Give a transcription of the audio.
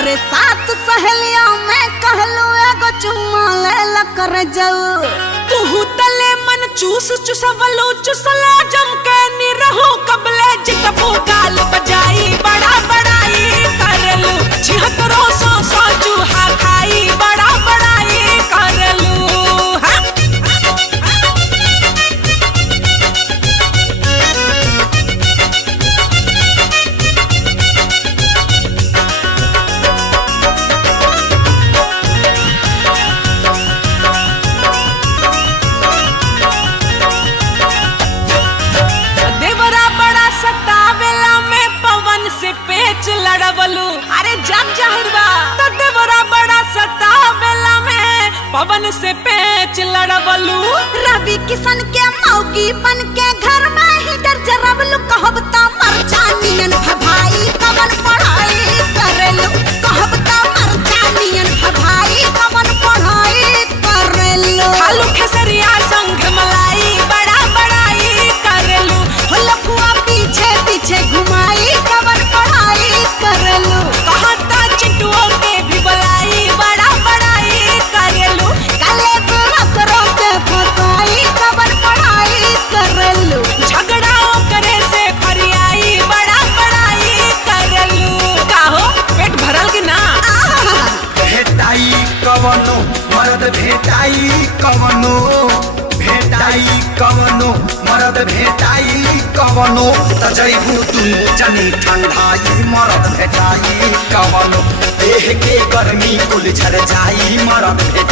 अरे सात सहेलिया में कहलू एगो चुम्मा ले ला कर जाऊ तू तले मन चूस चुसवलो चुसला जम के नी रहो कबले जितबो गाल बजाई बड़ा बड़ाई करलू 7600 चूहा खाई बड़ा बड़ाई करलू। सतावेला में पवन से पेच लड़वलू अरे जग जाहिरवा तो देवरा बड़ा सतावेला में पवन से पेच लड़वलू। रवि किशन के मौगी बन के घर में ही डर जरवलू कहब ता मर जानियन भभाई कवन पढ़ाई करेलू कहब ता मर जानियन भभाई कवन पढ़ाई करेलू। खालू खेसरिया संग मलाई बड़ा बड़ाई करेलू हो लफुआ पीछे पीछे घुमाई कवन पढ़ाई करलू। कहता चिंटुओं के भी बुलाई बड़ा बड़ाई करेलू काले बुरकरों के फसाई कवन पढ़ाई करलू। झगड़ाओं करे से फरियाई बड़ा बड़ाई करलू। काहो पेट भरल कि ना भेटाई कवनो मरद भेटाई कवनो भेटाई कवनो मरद भेटाई कवनो त जइबू दुनु जनी ठंडाई मरद भेटाई कवनो देह के गर्मी कुल झर जाई मरद भेटाई।